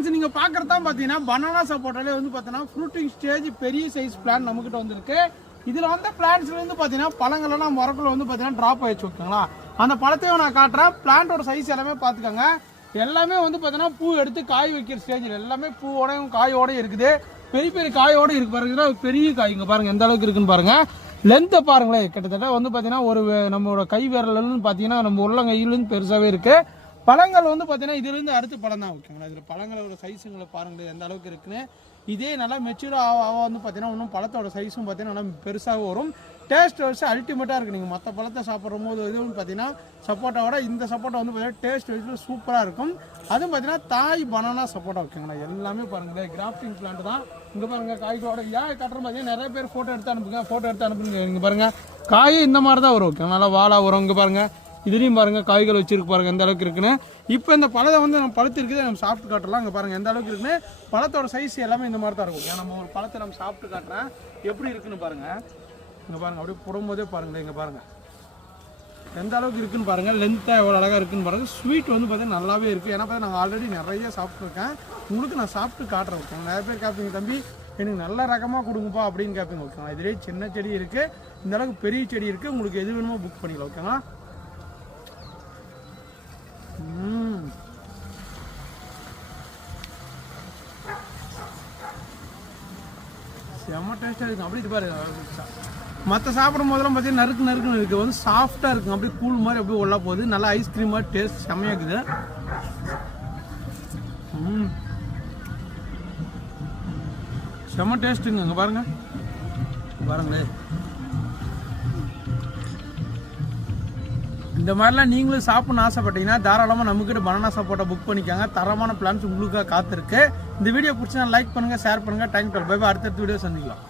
Friends நீங்கள் பார்க்குறது தான் பார்த்தீங்கன்னா பனானா சப்போட்டாலே வந்து பார்த்தீங்கன்னா ஃப்ரூட்டிங் ஸ்டேஜ் பெரிய சைஸ் பிளான் நம்மகிட்ட வந்துருக்கு. இதில் வந்து பிளான்ஸ்ல வந்து பார்த்தீங்கன்னா பழங்கள்லாம் மரக்குள்ள வந்து பார்த்தீங்கன்னா ட்ராப் ஆயிடுச்சு ஓகேங்களா. அந்த பழத்தையும் நான் காட்டுறேன். பிளான்ட்டோட சைஸ் எல்லாமே பார்த்துக்கோங்க. எல்லாமே வந்து பார்த்தீங்கன்னா பூ எடுத்து காய் வைக்கிற ஸ்டேஜில் எல்லாமே பூவோடையும் காயோடையும் இருக்குது. பெரிய பெரிய காயோடு இருக்கு பாருங்க. பெரிய காய் இங்கே பாருங்க எந்த அளவுக்கு இருக்குன்னு பாருங்க. லென்த்தை பாருங்களேன், கிட்டத்தட்ட வந்து பார்த்தீங்கன்னா ஒரு நம்மளோட கை விரல்னு பார்த்தீங்கன்னா நம்ம உள்ளங்கையிலேருந்து பெருசாகவே இருக்கு. பழங்கள் வந்து பார்த்தீங்கன்னா இதுலேருந்து அடுத்து பழம் தான் ஓகேங்களா. இதில் பழங்களோட சைஸுங்களை பாருங்களேன் எந்த அளவுக்கு இருக்குன்னு. இதே நல்லா மெச்சூர்டாக வந்து பார்த்தீங்கன்னா இன்னும் பழத்தோட சைஸும் பார்த்தீங்கன்னா நல்லா பெருசாக வரும். டேஸ்ட் வச்சு அல்டிமேட்டாக இருக்குது. நீங்கள் மற்ற பழத்தை சாப்பிட்ற போது இதுவும் பார்த்தீங்கன்னா சப்போட்டாவோட இந்த சப்போட்டா வந்து பார்த்தீங்கன்னா டேஸ்ட் வச்சு சூப்பராக இருக்கும். அதுவும் பார்த்தீங்கன்னா தாய் பனானா சப்போட்டா ஓகேங்களா. எல்லாமே பாருங்கள் கிராஃப்டிங் பிளான்ட் தான். இங்கே பாருங்கள் காய்களோட ஏன் கட்டுற பார்த்தீங்கன்னா நிறைய பேர் ஃபோட்டோ எடுத்து அனுப்புங்க, ஃபோட்டோ எடுத்து அனுப்புங்க. இங்கே பாருங்கள் காயே இந்த மாதிரி தான் வரும் ஓகே, நல்லா வாழா வரும். இங்கே பாருங்கள் இதுலேயும் பாருங்கள் காய்கள் வச்சிருக்கு பாருங்கள் எந்த அளவுக்கு இருக்குன்னு. இப்போ இந்த பழத்தை வந்து நம்ம பழுத்து இருக்குது நம்ம சாப்பிட்டு காட்டலாம். இங்கே பாருங்கள் எந்த அளவுக்கு இருக்குன்னு. பழத்தோட சைஸ் எல்லாமே இந்த மாதிரி தான் இருக்கும். ஏன்னா நம்ம ஒரு பழத்தை நம்ம சாப்பிட்டு காட்டுறேன் எப்படி இருக்குன்னு பாருங்கள். இங்கே பாருங்கள் அப்படியே போடும்போதே பாருங்களேன். இங்கே பாருங்கள் எந்த அளவுக்கு இருக்குன்னு பாருங்கள். லென்த்தாக எவ்வளோ அழகாக இருக்குன்னு பாருங்கள். ஸ்வீட் வந்து பார்த்தீங்கன்னா நல்லாவே இருக்குது. ஏன்னா பார்த்தா நாங்கள் ஆல்ரெடி நிறைய சாப்பிட்ருக்கேன். உங்களுக்கு நான் சாப்பிட்டு காட்டுறேன் ஓகே. நிறைய பேர் கேட்பீங்க தம்பி எனக்கு நல்ல ரகமாக கொடுங்கப்பா அப்படின்னு கேட்பீங்க ஓகேங்களா. இதுலேயே சின்ன செடி இருக்குது, இந்த அளவுக்கு பெரிய செடி இருக்குது. உங்களுக்கு எது வேணுமோ புக் பண்ணிக்கலாம் ஓகேங்களா. செம்ம டேஸ்ட்டாக இருக்கும். அப்படி இது பாரு மற்ற சாப்பிடும் போதெல்லாம் பார்த்தீங்கன்னா நறுக்குன்னு இருக்குது. வந்து சாஃப்டாக இருக்கும். அப்படியே கூழ் மாதிரி அப்படியே உள்ளா போகுது. நல்லா ஐஸ்கிரீம் மாதிரி டேஸ்ட் செம்மையாக இருக்குது. செம்ம டேஸ்ட்டுங்க. இங்கே பாருங்கள் பாருங்களே. இந்த மாதிரிலாம் நீங்களும் சாப்பிட்ணுன்னு ஆசைப்பட்டீங்கன்னா தாராளமாக நம்மக்கிட்ட பனானா சப்போட்டா புக் பண்ணிக்காங்க. தரமான பிளான்ஸ் உங்களுக்காக காத்திருக்கு. இந்த வீடியோ பிடிச்சா லைக் பண்ணுங்கள், ஷேர் பண்ணுங்கள். தேங்க்யூ. Bye bye. அடுத்தடுத்த வீடியோ சந்திக்கலாம்.